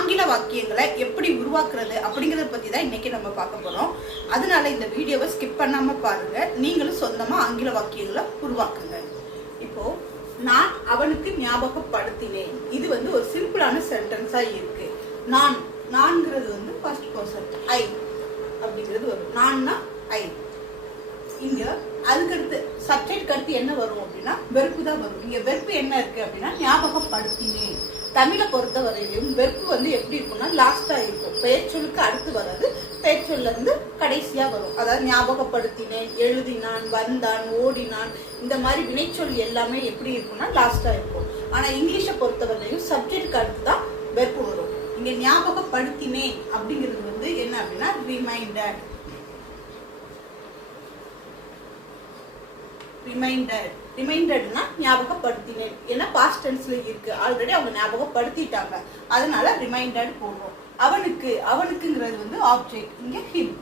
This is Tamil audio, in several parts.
ஆங்கில வாக்கியங்களை எப்படி உருவாக்குறது அப்படிங்கறத பத்தி தான் இன்னைக்கு நம்ம பார்க்க போறோம். அதனால இந்த வீடியோவை ஸ்கிப் பண்ணாம பாருங்க. நீங்களும் சொந்தமா ஆங்கில வாக்கியங்களை உருவாக்குங்க. இப்போ நான் அவனுக்கு ஞாபகப்படுத்தினேன். இது ஒரு சிம்பிளான சென்டென்ஸா இருக்கு. நான்ங்கிறது ஃபர்ஸ்ட் பர்சன் ஐ அப்படிங்கிறது வரும். நான்னா ஐ. இங்க அதுக்கடுத்து சப்ஜெக்ட் அடுத்து என்ன வரும் அப்படின்னா வெறுப்பு தான் வரும். இங்க வெறுப்பு என்ன இருக்கு அப்படின்னா ஞாபகப்படுத்தினேன். தமிழை பொறுத்த வரையிலும் வெறுப்பு எப்படி இருக்கும்னா லாஸ்டா இருக்கும். பெயர்ச்சொல்லுக்கு அடுத்து வராது, பெயர்ச்சொல்ல இருந்து கடைசியா வரும். அதாவது ஞாபகப்படுத்தினேன், எழுதினான், வந்தான், ஓடினான், இந்த மாதிரி வினைச்சொல் எல்லாமே எப்படி இருக்கும்னா லாஸ்டா இருக்கும். ஆனா இங்கிலீஷை பொறுத்த வரையிலும் சப்ஜெக்டுக்கு அடுத்து தான் வெறுப்பு வரும். இங்க ஞாபகப்படுத்தினேன் அப்படிங்கிறது என்ன அப்படின்னா ரிமைண்டட். ரிமைண்டட்னா ஞாபகப்படுத்தினேன். ஏன்னா பாஸ்ட் டென்ஸ்ல இருக்கு, ஆல்ரெடி அவங்க ஞாபகப்படுத்திட்டாங்க, அதனால ரிமைண்டட் போடுறோம். அவனுக்குங்கிறது ஆப்ஜெக்ட். இங்க ஹிம்.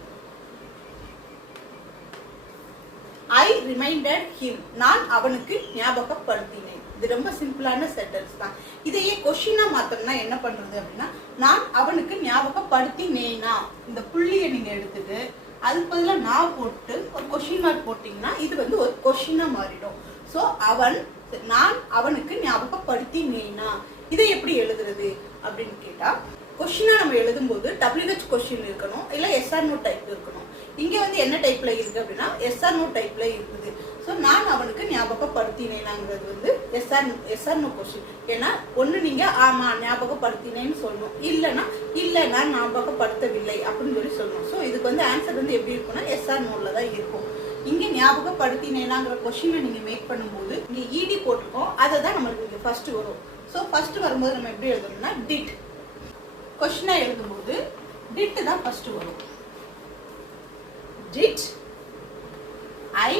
ஐ ரிமைண்டட் ஹிம். நான் அவனுக்கு ஞாபகப்படுத்தினேன். இது ரொம்ப சிம்பிளான சென்டென்ஸ் தான். இதையே கொஸ்டினா மாத்தோம்னா என்ன பண்றது அப்படின்னா நான் அவனுக்கு ஞாபகப்படுத்தினேனா இந்த புள்ளியை நீங்க எடுத்துட்டு அதுக்கு பதிலாக நான் போட்டு ஒரு கொஸ்டின் மார்க் போட்டீங்கன்னா இது ஒரு கொஸ்டினா மாறிடும். ஸோ நான் அவனுக்கு ஞாபகப்படுத்தினேனா இதை எப்படி எழுதுறது அப்படின்னு கேட்டா கொஸ்டினா நம்ம எழுதும்போது WH கொஸ்டின் இருக்கணும், இல்ல SR நோ டைப் இருக்கணும். இங்க என்ன டைப்ல இருக்கு அப்படின்னா SR நோ டைப்ல இருக்குது. ஸோ நான் அவனுக்கு ஞாபகப்படுத்தினேனாங்கிறது SR நோ கொஸ்டின். ஏன்னா ஒண்ணு நீங்க ஆமா ஞாபகப்படுத்தினேன்னு சொல்லணும், இல்லைன்னா இல்ல நான் ஞாபகப்படுத்தவில்லை அப்படின்னு சொல்லணும். ஸோ இதுக்கு ஆன்சர் எப்படி இருக்கும்னா SR நோல தான் இருக்கும். இங்க ஞாபகப்படுத்தினேனாங்கிற கொஸ்டினை நீங்க மேக் பண்ணும்போது இங்க ED போட்டிருக்கோம், அதை தான் நம்மளுக்கு இங்க ஃபர்ஸ்ட் வரும். ஸோ ஃபர்ஸ்ட் வரும்போது நம்ம எப்படி எழுதணும்னா டிட். கொஸ்டினா எழுதும்போது டிட் தான் ஃபர்ஸ்ட் வரும். Did I.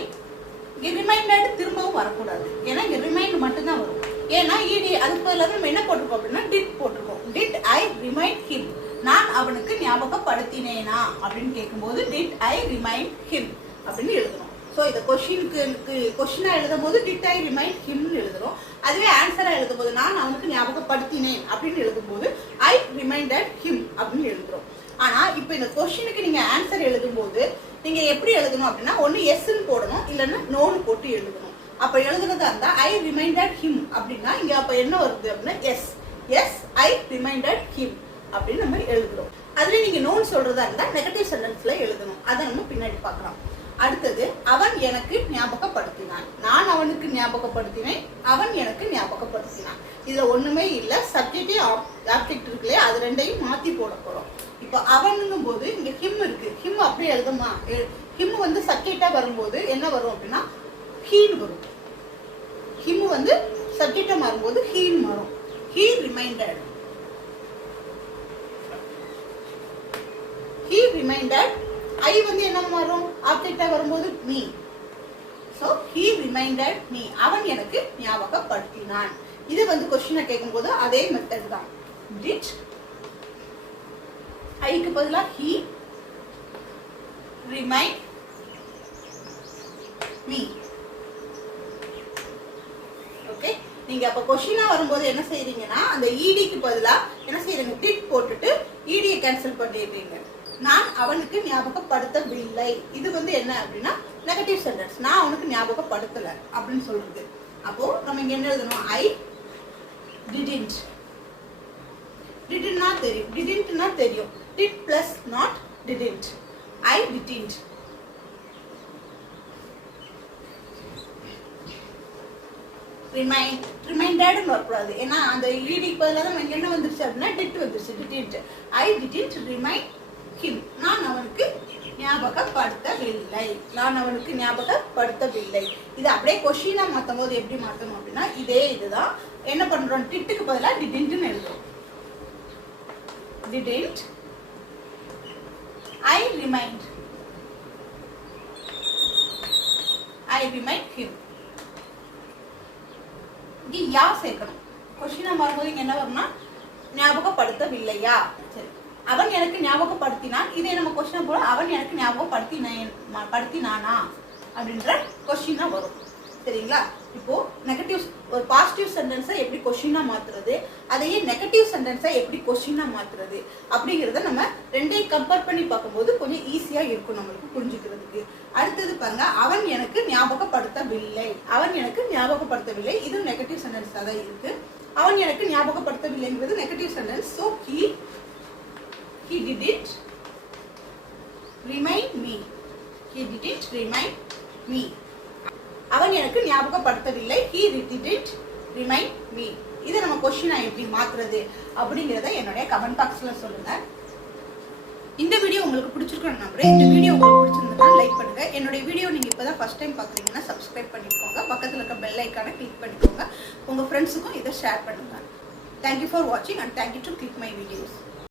இங்க ரிமைண்டட் திரும்பவும் வரக்கூடாது, ஏன்னா இங்க ரிமைண்ட் மட்டும் தான் வரும். ஏன்னா ED அதுக்கு பதிலாக நம்ம என்ன போட்டிருக்கோம் அப்படின்னா டிட் போட்டிருக்கோம். Did I remind him. நான் அவனுக்கு ஞாபகப்படுத்தினேனா அப்படின்னு கேட்கும்போது டிட் ஐ ரிமைண்ட் ஹிம் அப்படின்னு எழுதணும். ஸோ இதை கொஸ்டினா எழுதும் போது டிட் ஐ ரிமைண்ட் ஹிம்னு எழுதுறோம். அதுவே ஆன்சரா எழுதும் போது நான் அவனுக்கு ஞாபகப்படுத்தினேன் அப்படின்னு எழுதும் போது ஐ ரிமைண்டட் ஹிம் அப்படின்னு எழுதுறோம். ஆனா இப்ப இந்த கொஸ்டினுக்கு நீங்க ஆன்சர் எழுதும் போது நீங்க எப்படி எழுதணும் அப்படின்னா ஒன்னு எஸ்ன்னு போடணும், இல்லைன்னா நோன்னு போட்டு எழுதணும். அப்ப எழுதுறதா இருந்தா ஐ ரிமைண்டட் ஹிம் அப்படின்னா இங்க அப்ப என்ன வருது அப்படின்னா எஸ் ஐ ரிமைண்டட் ஹிம் அப்படின்னு நம்ம எழுதுறோம். அதுல நீங்க நோன் சொல்றதா இருந்தா நெகட்டிவ் சென்டென்ஸ்ல எழுதணும். அதை நம்ம பின்னாடி பார்க்கலாம். அடுத்தது அவன் எனக்கு ஞாபகப்படுத்தினான். நான் அவனுக்கு ஞாபகப்படுத்தினேன், அவன் எனக்கு ஞாபகப்படுத்தினான். இதுல ஒண்ணுமே இல்ல, சப்ஜெக்டே ஆப்ஜெக்ட் இருக்குல்லையா, அது ரெண்டையும் மாத்தி போட போறோம். இப்போ அவனுங்கும் போது இங்க ஹிம் இருக்கு, ஹிம் அப்படியே எழுதுமா. ஹிம் சப்ஜெக்டா வரும்போது என்ன வரும் அப்படின்னா ஹீன் வரும். ஹிம் சப்ஜெக்டா மாறும்போது ஹீன் வரும். He reminded. He reminded. I என்ன மாறும் ஆப்ஜெக்டா வரும்போது me. So he reminded me. அவன் எனக்கு ஞாபகப்படுத்தினான். இது கொஸ்டினா கேட்கும்போது அதே மெத்தட் தான். டிட் ஐக்கு பதிலா ஹீ ரிமைண்ட் மீ. ஓகே, நீங்க அப்ப கொஸ்டினா வரும்போது என்ன செய்றீங்கன்னா அந்த EDக்கு பதிலா என்ன செய்றீங்க டிட் போட்டுட்டு EDயை கேன்சல் பண்ணிடுறீங்க. நான் அவனுக்கு ஞாபகப்படுத்தவில்லை. இது என்ன அப்படின்னா நெகட்டிவ் சென்டென்ஸ். நான் அவனுக்கு ஞாபகப்படுத்தல அப்படின்னு சொல்றது. அப்போ நம்ம இங்க என்ன எழுதணும் ஐ didn't. Didn't தெரியும், didn't தெரியும். Did plus not didn't. I didn't. Reminded வரக்கூடாது, ஏன்னா அந்த EDக்கு பதிலாக நம்ம என்ன வந்துருச்சு அப்படின்னா டிட் வந்துருச்சு. didn't. I didn't remind him. நான் அவனுக்கு ஞாபகப்படுத்தவில்லை. இது அப்படியே கொஸ்டினா மாத்தும் போது எப்படி மாத்தணும் அப்படின்னா இதுதான் என்ன பண்றோம், டிட்டுக்கு பதிலா டிடன்ட்னு எழுதுறோம். didn't I remind him. இங்க யா சேர்க்கணும். கொஸ்டினா மாறும்போது இங்க என்ன வரும்னா ஞாபகப்படுத்தவில்லையா. சரி, அவன் எனக்கு ஞாபகப்படுத்தினான். இதே நம்ம கொஸ்டினா போல அவன் எனக்கு ஞாபகப்படுத்தினானா அப்படின்ற கொஸ்டினா வரும். சரிங்களா? இப்போ நெகட்டிவ் ஒரு பாசிட்டிவ் சென்டென்ஸை எப்படி கொஸ்டினா மாத்துறது, அதையே நெகட்டிவ் சென்டென்ஸை எப்படி கொஸ்டினா மாத்துறது அப்படிங்கிறத நம்ம ரெண்டையும் கம்பேர் பண்ணி பார்க்கும்போது கொஞ்சம் ஈஸியா இருக்கும் நம்மளுக்கு புரிஞ்சுக்கிறதுக்கு. அடுத்தது பாருங்க, அவன் எனக்கு ஞாபகப்படுத்தவில்லை. அவன் எனக்கு ஞாபகப்படுத்தவில்லை, இது நெகட்டிவ் சென்டென்ஸா தான் இருக்கு. அவன் எனக்கு ஞாபகப்படுத்தவில்லைங்கிறது negative sentence. So he didn't remind me. He didn't remind me. அவன் எனக்கு ஞாபகப்படுத்தவில்லை, he didn't remind me. இதை நம்ம கொஸ்டினா எப்படி மாத்துறது அப்படிங்கிறத என்னுடைய கமெண்ட் பாக்ஸ்ல சொல்லுங்க. இந்த வீடியோ உங்களுக்கு பிடிச்சிருக்குன்னு நம்புறேன். இந்த வீடியோ உங்களுக்கு பிடிச்சிருந்தா லைக் பண்ணுங்க. என்னுடைய வீடியோ நீங்க இப்பதான் ஃபர்ஸ்ட் டைம் பாக்குறீங்கன்னா சப்ஸ்கிரைப் பண்ணிக்கோங்க. பக்கத்துல இருக்க பெல் ஐகானை கிளிக் பண்ணிக்கோங்க. உங்க ஃப்ரெண்ட்ஸுக்கும் இதை ஷேர் பண்ணுங்க. Thank you for watching and thank you to click my videos.